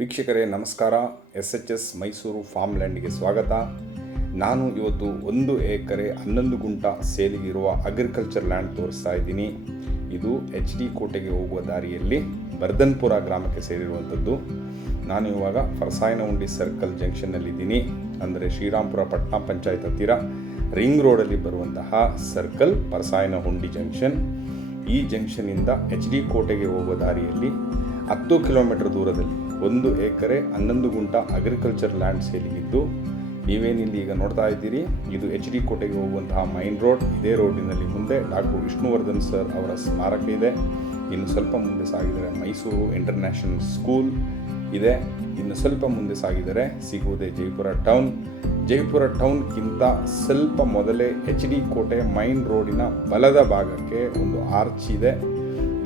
ವೀಕ್ಷಕರೇ ನಮಸ್ಕಾರ. SHS Mysuru form ಲ್ಯಾಂಡ್ಗೆ ಸ್ವಾಗತ. ನಾನು ಇವತ್ತು 1 ಎಕರೆ 11 ಗುಂಟ ಸೇಲಿಗಿರುವ ಅಗ್ರಿಕಲ್ಚರ್ ಲ್ಯಾಂಡ್ ತೋರಿಸ್ತಾ ಇದ್ದೀನಿ. ಇದು HD ಕೋಟೆಗೆ ಹೋಗುವ ದಾರಿಯಲ್ಲಿ ಬರ್ಧನ್ಪುರ ಗ್ರಾಮಕ್ಕೆ ಸೇರಿರುವಂಥದ್ದು. ನಾನು ಇವಾಗ ಪರಸಾಯನಹುಂಡಿ ಸರ್ಕಲ್ ಜಂಕ್ಷನ್ನಲ್ಲಿದ್ದೀನಿ. ಅಂದರೆ ಶ್ರೀರಾಮ್ಪುರ ಪಟ್ಟಣ ಪಂಚಾಯತ್ ಹತ್ತಿರ ರಿಂಗ್ ರೋಡಲ್ಲಿ ಬರುವಂತಹ ಸರ್ಕಲ್ ಪರಸಾಯನಹುಂಡಿ ಜಂಕ್ಷನ್. ಈ ಜಂಕ್ಷನ್ನಿಂದ HD ಕೋಟೆಗೆ ಹೋಗುವ ದಾರಿಯಲ್ಲಿ 10 ಕಿಲೋಮೀಟರ್ ದೂರದಲ್ಲಿ 1 ಎಕರೆ 11 ಗುಂಟ ಅಗ್ರಿಕಲ್ಚರ್ ಲ್ಯಾಂಡ್ ಸೇಲಿಗಿದ್ದು, ನೀವೇನಿಲ್ಲಿ ಈಗ ನೋಡ್ತಾ ಇದ್ದೀರಿ, ಇದು HD ಕೋಟೆಗೆ ಹೋಗುವಂತಹ ಮೈನ್ ರೋಡ್. ಇದೇ ರೋಡಿನಲ್ಲಿ ಮುಂದೆ ಡಾಕ್ಟರ್ ವಿಷ್ಣುವರ್ಧನ್ ಸರ್ ಅವರ ಸ್ಮಾರಕ ಇದೆ. ಇನ್ನು ಸ್ವಲ್ಪ ಮುಂದೆ ಸಾಗಿದರೆ ಮೈಸೂರು ಇಂಟರ್ನ್ಯಾಷನಲ್ ಸ್ಕೂಲ್ ಇದೆ. ಇನ್ನು ಸ್ವಲ್ಪ ಮುಂದೆ ಸಾಗಿದರೆ ಸಿಗುವುದೇ ಜೈಪುರ ಟೌನ್. ಜೈಪುರ ಟೌನ್ಗಿಂತ ಸ್ವಲ್ಪ ಮೊದಲೇ HD ಕೋಟೆ ಮೈನ್ ರೋಡಿನ ಬಲದ ಭಾಗಕ್ಕೆ ಒಂದು ಆರ್ಚ್ ಇದೆ.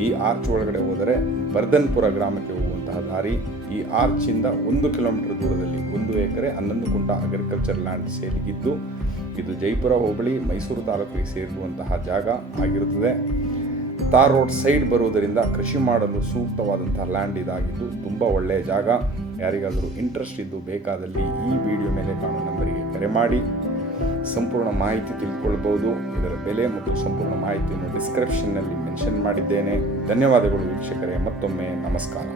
ಈ ಆರ್ಚ್ ಒಳಗಡೆ ಹೋದರೆ ಬರ್ಧನ್ಪುರ ಗ್ರಾಮಕ್ಕೆ ಹೋಗುವಂತಹ ದಾರಿ. ಈ ಆರ್ಚಿಂದ 1 ಕಿಲೋಮೀಟರ್ ದೂರದಲ್ಲಿ 1 ಎಕರೆ 11 ಗುಂಟ ಅಗ್ರಿಕಲ್ಚರ್ ಲ್ಯಾಂಡ್ ಸೇಲಿಗಿದ್ದು, ಇದು ಜೈಪುರ ಹೋಬಳಿ ಮೈಸೂರು ತಾಲೂಕಿಗೆ ಸೇರಿರುವಂತಹ ಜಾಗ ಆಗಿರುತ್ತದೆ. ತಾರ್ ರೋಡ್ ಸೈಡ್ ಬರುವುದರಿಂದ ಕೃಷಿ ಮಾಡಲು ಸೂಕ್ತವಾದಂತಹ ಲ್ಯಾಂಡ್ ಇದಾಗಿದ್ದು ತುಂಬ ಒಳ್ಳೆಯ ಜಾಗ. ಯಾರಿಗಾದರೂ ಇಂಟ್ರೆಸ್ಟ್ ಇದ್ದು ಬೇಕಾದಲ್ಲಿ ಈ ವಿಡಿಯೋ ಮೇಲೆ ಕಾಣುವ ನಂಬರಿಗೆ ಕರೆ ಮಾಡಿ ಸಂಪೂರ್ಣ ಮಾಹಿತಿ ತಿಳ್ಕೊಳ್ಬೋದು. ಇದರ ಬೆಲೆ ಮತ್ತು ಸಂಪೂರ್ಣ ಮಾಹಿತಿಯನ್ನು ಡಿಸ್ಕ್ರಿಪ್ಷನ್ನಲ್ಲಿ ಮೆನ್ಷನ್ ಮಾಡಿದ್ದೇನೆ. ಧನ್ಯವಾದಗಳು ವೀಕ್ಷಕರೇ, ಮತ್ತೊಮ್ಮೆ ನಮಸ್ಕಾರ.